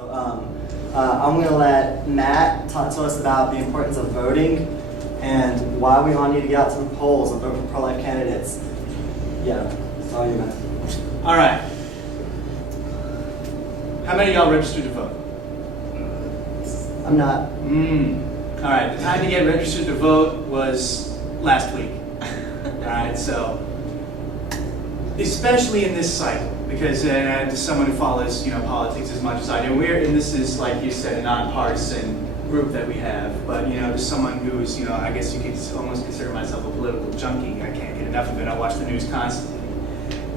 I'm going to let Matt talk to us about the importance of voting and why we all need to get out to the polls and vote for pro-life candidates. Yeah, it's all you, Matt. All right. How many of y'all registered to vote? I'm not. All right, the time to get registered to vote was last week. All right, so especially in this cycle, because to someone who follows politics as much as I do, and this is, like you said, a nonpartisan group that we have, but to someone who's I guess you could almost consider myself a political junkie. I can't get enough of it. I watch the news constantly,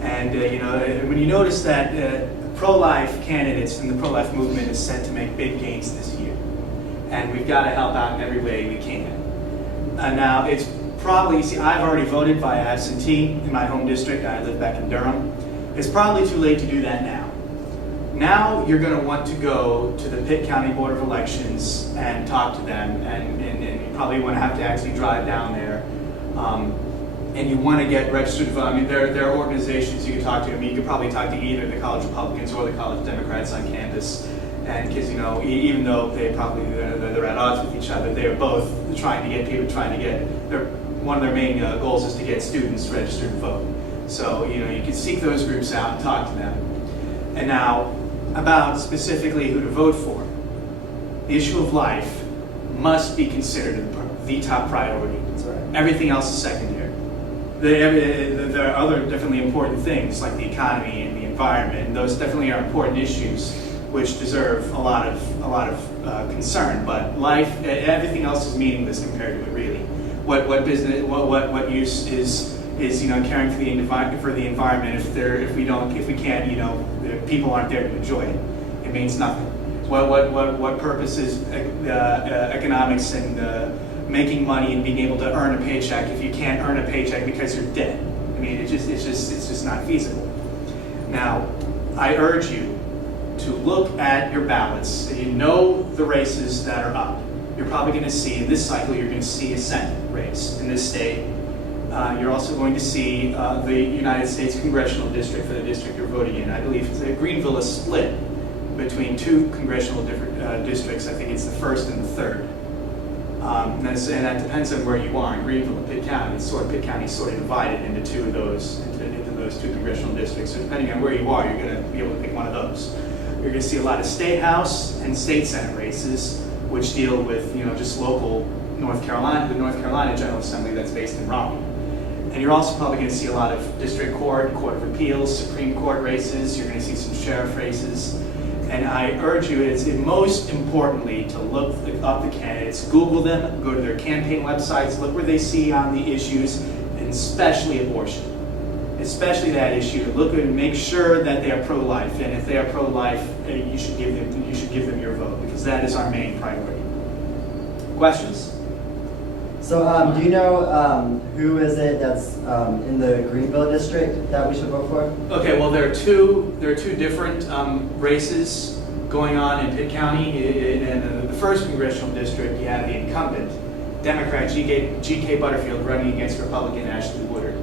and when you notice that pro-life candidates and the pro-life movement is set to make big gains this year, and we've got to help out in every way we can. Now it's probably, I've already voted via absentee in my home district. I live back in Durham. It's probably too late to do that now. Now you're going to want to go to the Pitt County Board of Elections and talk to them, and you probably want to have to actually drive down there. And you want to get registered to vote. I mean, there are organizations you can talk to. I mean, you could probably talk to either the college Republicans or the college Democrats on campus. And because even though they're at odds with each other, they're both trying to get people one of their main goals is to get students registered to vote. So you can seek those groups out and talk to them. And now, about specifically who to vote for, the issue of life must be considered the top priority. That's right. Everything else is secondary. There are other definitely important things like the economy and the environment, and those definitely are important issues which deserve a lot of concern. But life, everything else is meaningless compared to it. Really, what use is caring for the environment if we can't the people aren't there to enjoy it. It means nothing. What purpose is economics and making money and being able to earn a paycheck if you can't earn a paycheck because you're dead? I mean, it's just not feasible. Now, I urge you to look at your ballots and the races that are up. You're probably going to see in this cycle, you're going to see a Senate race in this state. You're also going to see the United States congressional district for the district you're voting in. I believe Greenville is split between two congressional districts. I think it's the 1st and the 3rd. And that depends on where you are in Greenville and Pitt County. Pitt County is sort of divided into two two congressional districts. So depending on where you are, you're going to be able to pick one of those. You're going to see a lot of state house and state senate races, which deal with just local North Carolina, the North Carolina General Assembly that's based in Raleigh. And you're also probably going to see a lot of district court, court of appeals, Supreme Court races. You're going to see some sheriff races. And I urge you, most importantly, to look up the candidates, Google them, go to their campaign websites, look where they see on the issues, and especially abortion. Especially that issue, to look and make sure that they are pro-life. And if they are pro-life, you should give them your vote, because that is our main priority. Questions? So do you know who is it that's in the Greenville district that we should vote for? Okay, well there are two different races going on in Pitt County. In the 1st congressional district, you have the incumbent Democrat G.K. Butterfield running against Republican Ashley Woodard.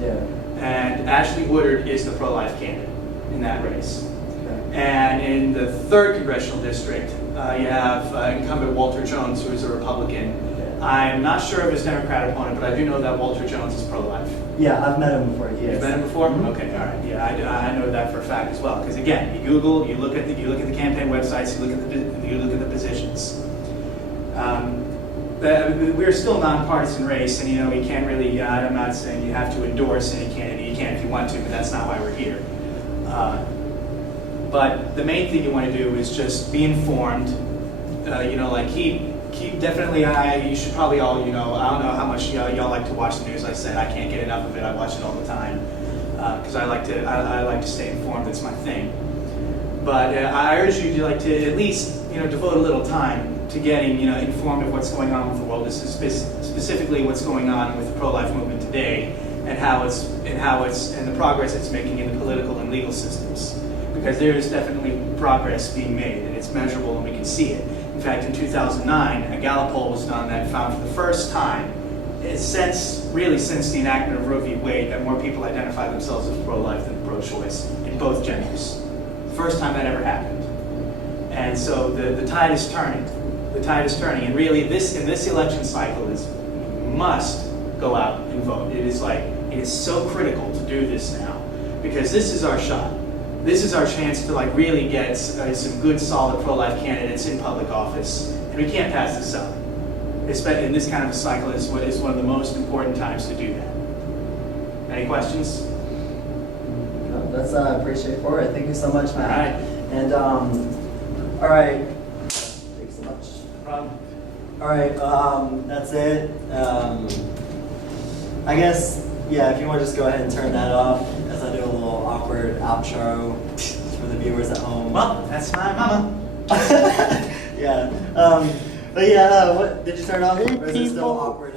Yeah. And Ashley Woodard is the pro-life candidate in that race. Okay. And in the 3rd congressional district, you have incumbent Walter Jones, who is a Republican. I'm not sure of his Democrat opponent, but I do know that Walter Jones is pro-life. Yeah, I've met him before. Yes. You've met him before? Mm-hmm. Okay, all right. Yeah, I know that for a fact as well. Because again, you Google, you look at the campaign websites, you look at the positions. We're still a nonpartisan race, and you can't really. I'm not saying you have to endorse any candidate. You can if you want to, but that's not why we're here. But the main thing you want to do is just be informed. Keep definitely. You should probably all. I don't know how much y'all like to watch the news. Like I said, I can't get enough of it. I watch it all the time because I like to stay informed. It's my thing. But I urge you to at least devote a little time to getting informed of what's going on with the world. This is specifically what's going on with the pro-life movement today, and the progress it's making in the political and legal systems. Because there is definitely progress being made, and it's measurable, and we can see it. In fact, in 2009, a Gallup poll was done that found for the first time, since the enactment of Roe v. Wade, that more people identify themselves as pro-life than pro-choice in both genders. First time that ever happened. And so the tide is turning. The tide is turning. And really, in this election cycle is must go out and vote. It is so critical to do this now, because this is our shot. This is our chance to really get some good, solid pro-life candidates in public office, and we can't pass this up. In this kind of a cycle, is one of the most important times to do that. Any questions? No, that's pretty straightforward. Thank you so much, Matt. All right. And all right. Thanks so much. No problem. All right. That's it. I guess, yeah, if you want to just go ahead and turn that off as I do a little awkward outro for the viewers at home. Well, that's my mama. Yeah. But yeah, what did you turn it off? Or is it still awkward?